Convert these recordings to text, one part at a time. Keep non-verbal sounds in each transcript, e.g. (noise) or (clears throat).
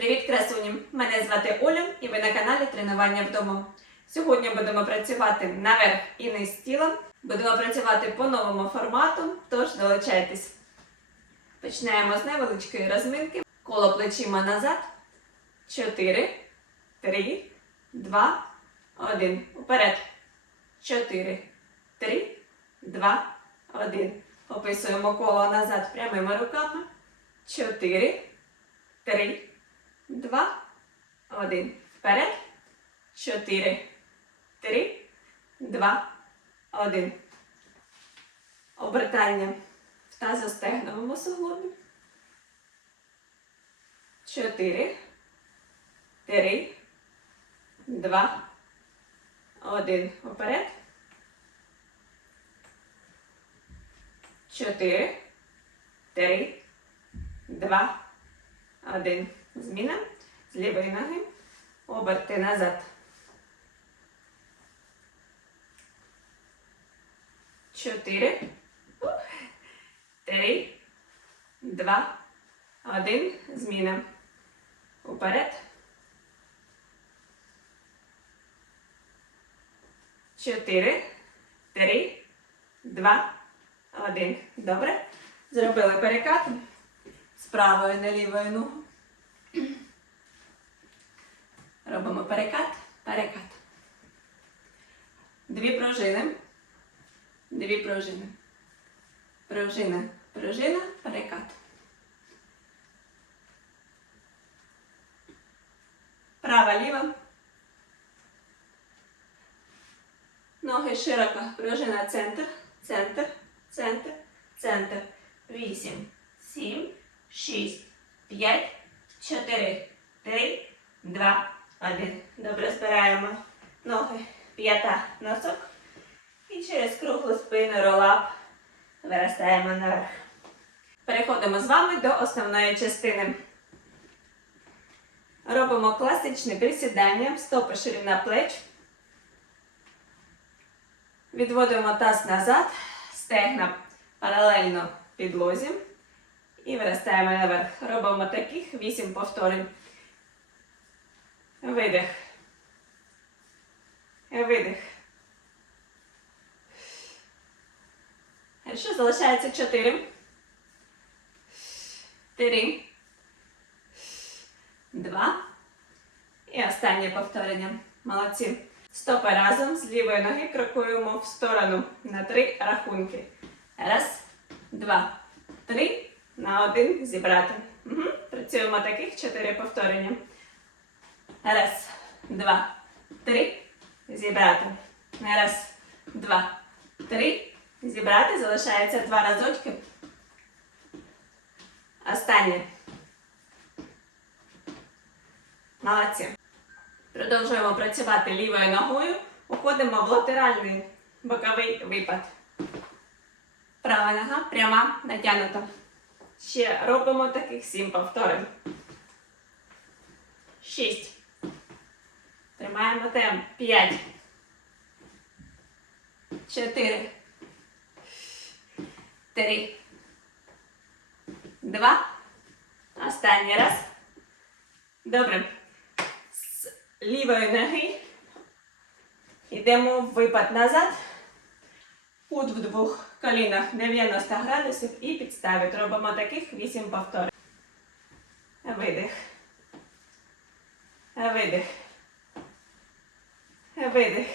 Привіт, красуні! Мене звати Оля і ви на каналі Тренування вдома. Сьогодні будемо працювати наверх і низ тіла. Будемо працювати по новому формату, тож долучайтесь. Починаємо з невеличкої розминки. Коло плечима назад. 4, 3, 2, 1. Уперед. 4, 3, 2, 1. Описуємо коло назад прямими руками. 4, 3, 2, 1. Вперед. 4, 3, 2, 1. Обертання в тазостегновому суглобі. 4, 3, 2, 1. Вперед. 4, 3, 2, 1. Зміна з лівої ноги. Оберти назад. 4, 3, 2, 1. Зміна. Уперед. 4, 3, 2, 1. Добре. Зробили перекат з правою на лівою ногу. (clears throat) Робимо перекат, перекат. Дві пружини. Дві пружини. Пружина, пружина, перекат. Права, ліва. Ноги широко. Пружина, центр, центр, центр, центр. Вісім, сім, шість, п'ять, чотири, три, два, один. Добре, збираємо ноги, п'ята, носок. І через круглу спину ролап виростаємо наверх. Переходимо з вами до основної частини. Робимо класичне присідання, стопи ширина плеч. Відводимо таз назад, стегна паралельно підлозі. І виростаємо наверх. Робимо таких 8 повторень. Видих. Видих. Хорошо, залишається 4. 3. 2. І останнє повторення. Молодці. Стопи разом з лівої ноги крокуємо в сторону на три рахунки. Раз, два, три. На один зібрати. Угу. Працюємо таких чотири повторення. Раз, два, три. Зібрати. Раз, два, три. Зібрати. Залишається два разочки. Останнє. Молодці. Продовжуємо працювати лівою ногою. Уходимо в латеральний боковий випад. Права нога пряма, натягнута. Ще робимо таких сім повторень. Шість. Тримаємо темп. П'ять. Чотири. Три. Два. Останній раз. Добре. З лівої ноги йдемо в випад назад. Кут в двох колінах 90 градусів і підставить. Робимо таких 8 повторень. Видих. Видих. Видих.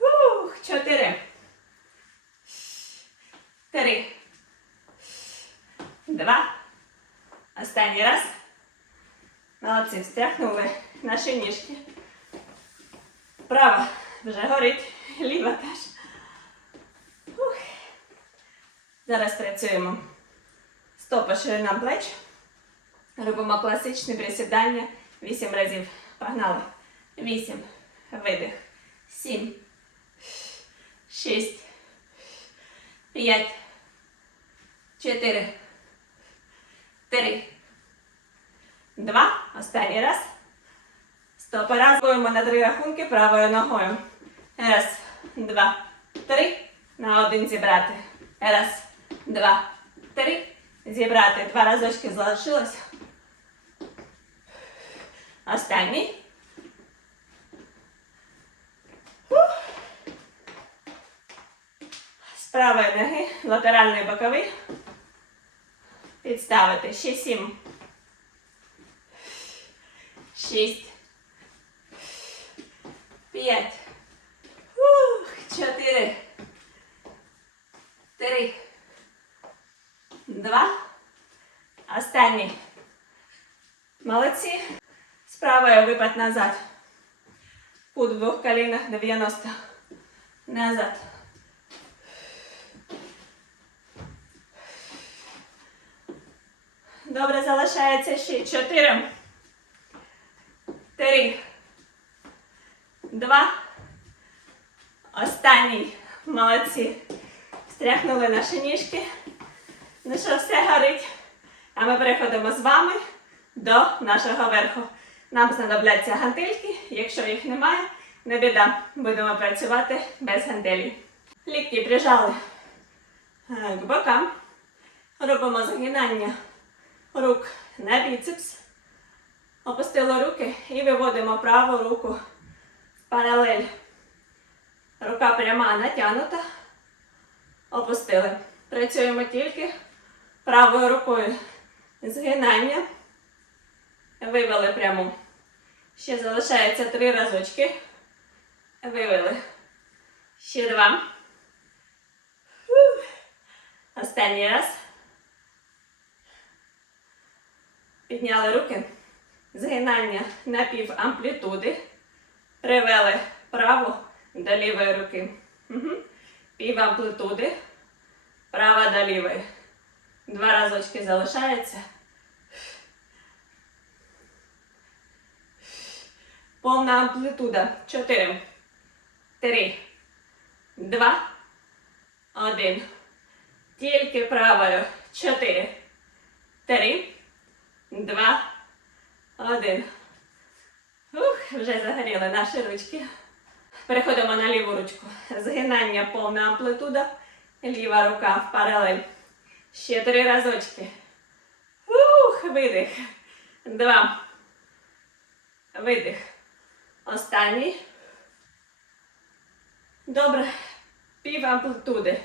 Ух, чотири. Три. Два. Останній раз. Молодці, встряхнули наші ніжки. Права вже горить, ліва теж. Ух. Зараз працюємо. Стопа ширина плеч. Робимо класичне присідання 8 разів. Погнали. 8. Видих. 7. 6. 5. 4. 3. 2. Останній раз. Стопи разуємо на три рахунки правою ногою. Раз, два, три. На один зібрати. Раз, два, три. Зібрати. Два разочки залишилось. Останній. З правої ноги, латеральний боковий. Підставити. Ще сім. Шість. П'ять. Ух, Чотири. Три. Два. Останній. Молодці. З правою випад назад. Кут в двох колінах 90. Назад. Добре, залишається ще 4. 3. 2. Останній. Молодці. Встряхнули наші ніжки. Ну що, все горить. А ми переходимо з вами до нашого верху. Нам знадобляться гантельки. Якщо їх немає, не біда. Будемо працювати без гантелі. Лікті прижали е, к бокам. Робимо загинання рук на біцепс. Опустили руки і виводимо праву руку в паралель. Рука пряма натягнута. Опустили. Працюємо тільки правою рукою. Згинання. Вивели пряму. Ще залишається три разочки. Вивели. Ще два. Останній раз. Підняли руки. Згинання на пів амплітуди. Привели праву до лівої руки. Угу. Пів амплітуди. Права до лівої. Два разочки залишається. Повна амплітуда. Чотири. Три. Два. Один. Тільки правою. Чотири. Три. Два. Один. Ух, вже загоріли наші ручки. Переходимо на ліву ручку. Згинання повна амплітуда. Ліва рука в паралель. Ще три разочки. Ух, видих. Два. Видих. Останній. Добре. Пів амплітуди.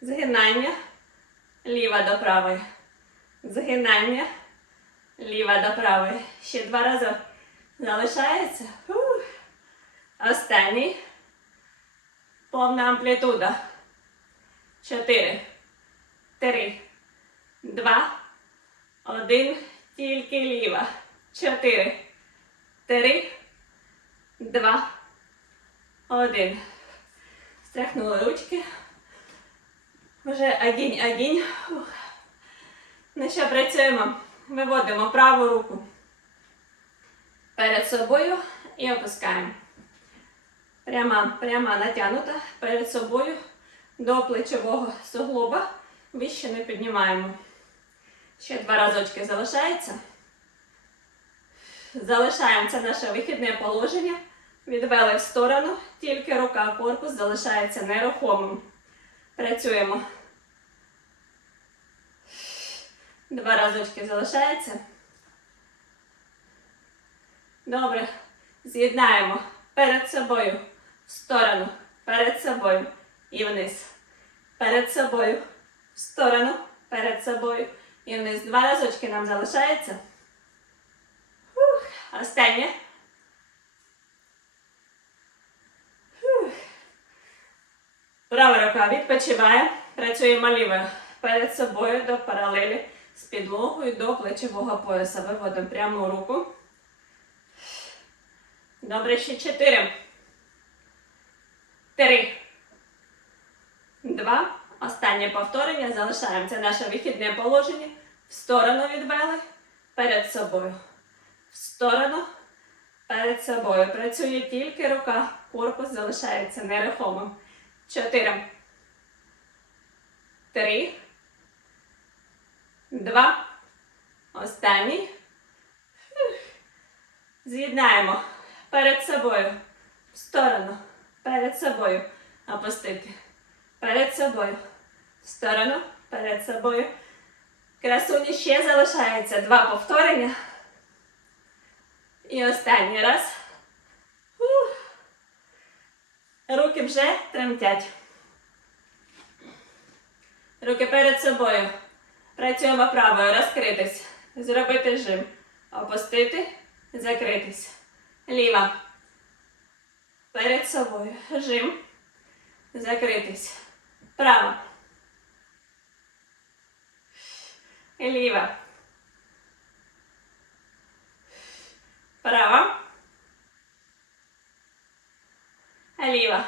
Згинання. Ліва до правої. Згинання. Ліва до правої. Ще два рази. Залишається. Ух. Останній. Повна амплітуда. Чотири. Три. Два. Один. Тільки ліва. Чотири. Три. Два. Один. Стряхнули ручки. Вже агінь, агінь. Ух. Ну що, працюємо. Виводимо праву руку перед собою і опускаємо. Пряма, пряма натягнута перед собою до плечового суглоба. Вище не піднімаємо. Ще два разочки залишається. Залишаємо це наше вихідне положення. Відвели в сторону, тільки рука, корпус залишається нерухомим. Працюємо. Два разочки залишається. Добре. З'єднаємо перед собою в сторону, перед собою і вниз. Перед собою в сторону, перед собою і вниз. Два разочки нам залишається. Фух. Останнє. Фух. Права рука відпочиває. Працюємо лівою перед собою до паралелі з підлогою до плечового пояса. Виводимо пряму руку. Добре, ще чотири. Три. Два. Останнє повторення. Залишаємо. Це наше вихідне положення. В сторону відвели. Перед собою. В сторону. Перед собою. Працює тільки рука. Корпус залишається нерухомим. Чотири. Три. Два. Останній. З'єднаємо перед собою. В сторону. Перед собою. Опустити. Перед собою. Сторону. Перед собою. Красуні ще залишається два повторення. І останній раз. Ух. Руки вже тремтять. Руки перед собою. Працюємо правою. Розкритись. Зробити жим. Опустити. Закритись. Ліва. Перед собою. Жим. Закритись. Права. Ліва. Права. Ліва.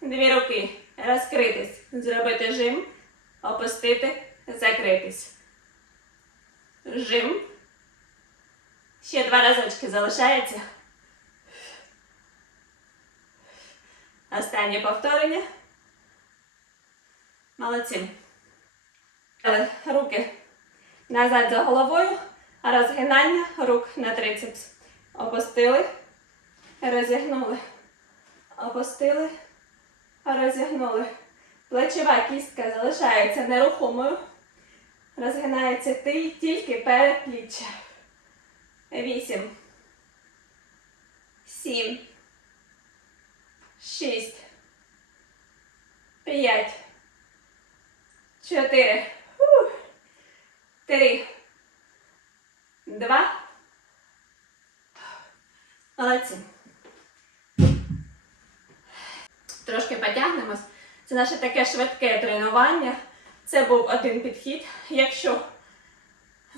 Дві руки. Розкритись. Зробити жим. Опустити. Закритись. Жим. Ще два разочки залишається. Останнє повторення. Молодці. Але Руки назад за головою. Розгинання рук на трицепс. Опустили. Розігнули. Опустили. Розігнули. Плечова кістка залишається нерухомою. Розгинається тільки передпліччя. Вісім. Сім. Шість. П'ять. Чотири. Три. Два. Молодці. Трошки потягнемось. Це наше таке швидке тренування. Це був один підхід. Якщо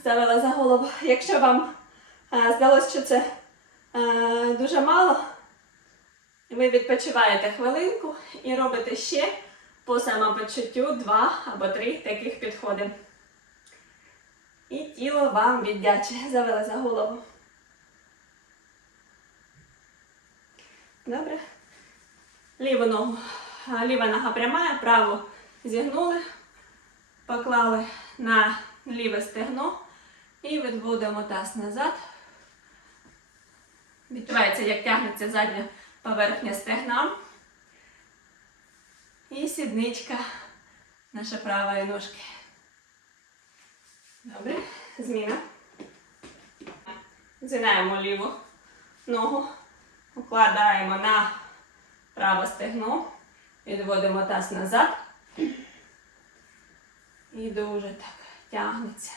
завела за голову, якщо вам а, здалося, що це а, дуже мало, ви відпочиваєте хвилинку і робите ще по самопочуттю два або три таких підходи. І тіло вам віддяче. (laughs) Завели за голову. Добре. Ліву ногу. Ліва нога пряма, праву зігнули, поклали на ліве стегно і відводимо таз назад. Відчувається, як тягнеться задня поверхня стегна. І сідничка наша правої ножки. Добре, зміна. Згинаємо ліву ногу, укладаємо на праве стегно, відводимо таз назад. І дуже так тягнеться.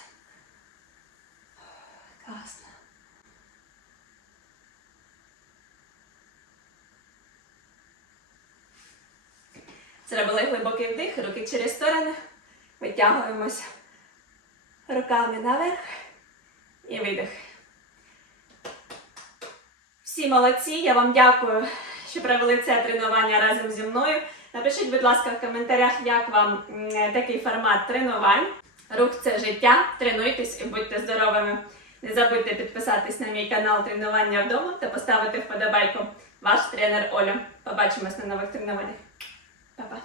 Класно. Зробили глибокий вдих, руки через сторони. Витягуємося руками наверх і видих. Всі молодці, я вам дякую, що провели це тренування разом зі мною. Напишіть, будь ласка, в коментарях, як вам такий формат тренувань. Рух це життя. Тренуйтесь і будьте здоровими. Не забудьте підписатись на мій канал Тренування вдома та поставити вподобайку. Ваш тренер Оля. Побачимось на нових тренуваннях. Па-па.